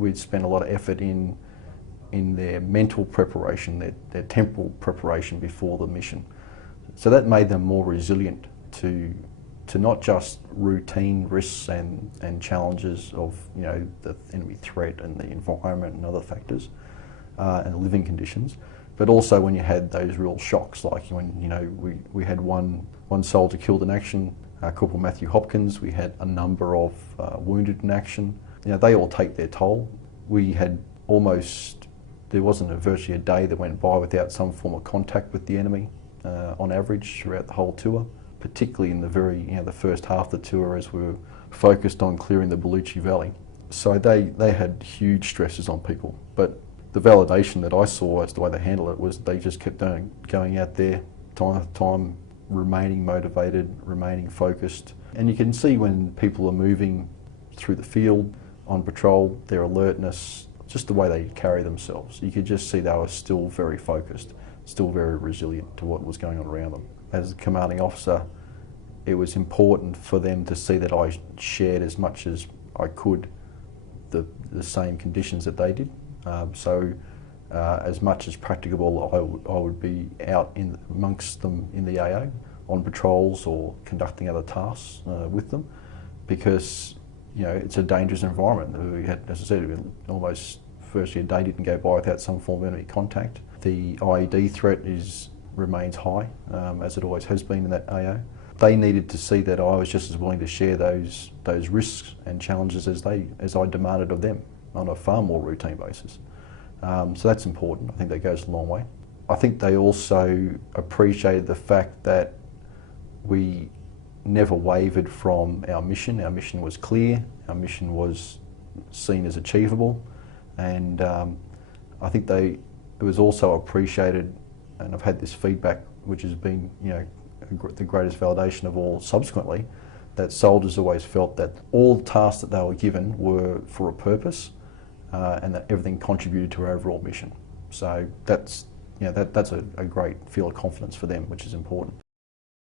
we'd spent a lot of effort in their mental preparation, their temporal preparation before the mission. So that made them more resilient to not just routine risks and challenges of the enemy threat and the environment and other factors and living conditions, but also when you had those real shocks, like when we had one soldier killed in action, Corporal Matthew Hopkins. We had a number of wounded in action. They all take their toll. We had there wasn't virtually a day that went by without some form of contact with the enemy on average throughout the whole tour, particularly in the first half of the tour as we were focused on clearing the Mlitary Valley. So they had huge stresses on people, but the validation that I saw as the way they handled it was they just kept going out there time after time, remaining motivated, remaining focused. And you can see when people are moving through the field, on patrol, their alertness, just the way they carry themselves. You could just see they were still very focused, still very resilient to what was going on around them. As a commanding officer, it was important for them to see that I shared as much as I could the same conditions that they did. As much as practicable, I would be out amongst them in the AA on patrols or conducting other tasks with them, because it's a dangerous environment. We had, as I said, almost virtually a day didn't go by without some form of enemy contact. The IED threat remains high, as it always has been in that AA. They needed to see that I was just as willing to share those risks and challenges as I demanded of them on a far more routine basis. So that's important. I think that goes a long way. I think they also appreciated the fact that we never wavered from our mission. Our mission was clear, our mission was seen as achievable, and I think it was also appreciated, and I've had this feedback which has been the greatest validation of all subsequently, that soldiers always felt that all tasks that they were given were for a purpose, and that everything contributed to our overall mission. So that's a great feel of confidence for them, which is important.